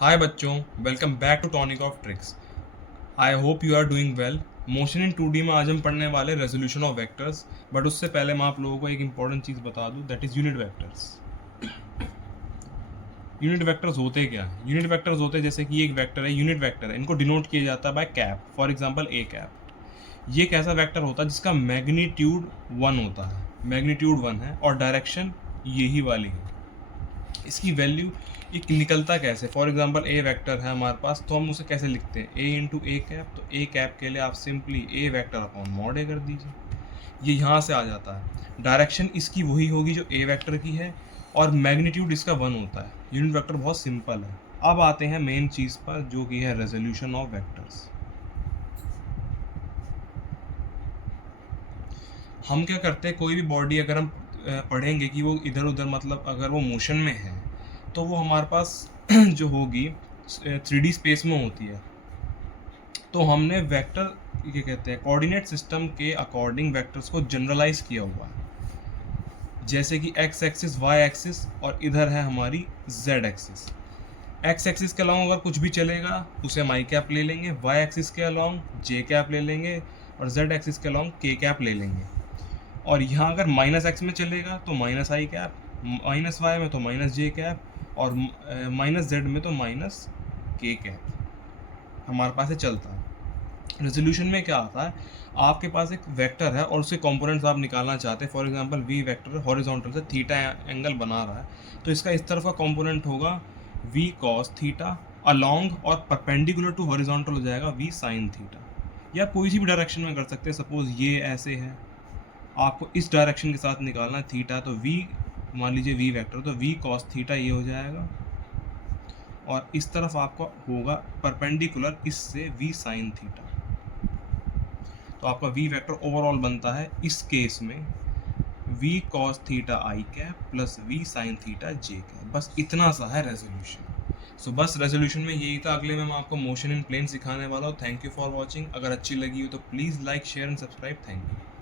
हाय बच्चों, welcome back to tonic of tricks. I hope you are doing well. Motion in 2D में आज हम पढ़ने वाले रेजोल्यूशन ऑफ वेक्टर्स। बट उससे पहले मैं आप लोगों को एक इंपॉर्टेंट चीज़ बता दूं, that is unit vectors. Unit vectors होते क्या हैं? यूनिट वेक्टर्स होते हैं जैसे कि एक वेक्टर है, यूनिट वेक्टर है, इनको डिनोट किया जाता है by cap. For example A cap. ये एक ऐसा वेक्टर होता है जिसका मैग्नीट्यूड 1 होता है, मैग्नीट्यूड 1 है और डायरेक्शन यही वाली है। इसकी वैल्यू एक निकलता कैसे? फॉर एग्जांपल ए वेक्टर है हमारे पास, तो हम उसे कैसे लिखते हैं? ए इंटू ए कैप। तो ए कैप के लिए आप सिंपली ए वेक्टर अपॉन मॉड ए कर दीजिए, ये यहाँ से आ जाता है। डायरेक्शन इसकी वही होगी जो ए वेक्टर की है और मैग्नीट्यूड इसका 1 होता है। यूनिट वेक्टर बहुत सिंपल है। अब आते हैं मेन चीज़ पर, जो कि है रेजोल्यूशन ऑफ वेक्टर्स। हम क्या करते हैं, कोई भी बॉडी अगर हम पढ़ेंगे कि वो इधर उधर, मतलब अगर वो मोशन में है तो वो हमारे पास जो होगी 3D स्पेस में होती है। तो हमने वेक्टर, क्या कहते हैं, कोऑर्डिनेट सिस्टम के अकॉर्डिंग वेक्टर्स को जनरलाइज किया हुआ है। जैसे कि एक्स एक्सिस, वाई एक्सिस और इधर है हमारी जेड एक्सिस। एक्स एक्सिस के अलॉन्ग अगर कुछ भी चलेगा उसे हम आई कैप ले लेंगे, वाई एक्सिस के अलॉन्ग जे कैप ले लेंगे और जेड एक्सिस के अलॉन्ग के कैप ले लेंगे। और यहाँ अगर माइनस एक्स में चलेगा तो माइनस आई कैप, माइनस वाई में तो माइनस जे कैप और माइनस जेड में तो माइनस के कैप हमारे पास से चलता है। रेजोल्यूशन में क्या आता है, आपके पास एक वेक्टर है और उसके कंपोनेंट्स आप निकालना चाहते हैं। For example V vector horizontal से थीटा एंगल बना रहा है, तो इसका इस तरफ का कंपोनेंट होगा वी कॉस थीटा, अलोंग और परपेंडिकुलर टू हॉरिजॉन्टल हो जाएगा वी साइन थीटा। या कोई सी भी डायरेक्शन में कर सकते हैं। सपोज ये ऐसे है, आपको इस डायरेक्शन के साथ निकालना है थीटा, तो वी, मान लीजिए वी वेक्टर, तो वी कॉस थीटा ये हो जाएगा और इस तरफ आपका होगा परपेंडिकुलर इससे वी साइन थीटा। तो आपका वी वेक्टर ओवरऑल बनता है इस केस में V cos theta I cap plus V sine theta J cap. बस इतना सा है रेजोल्यूशन। सो बस रेजोल्यूशन में यही था। अगले में मैं आपको मोशन इन प्लेन सिखाने वाला हूँ। Thank you for watching. अगर अच्छी लगी हो तो please like, share and subscribe. Thank you.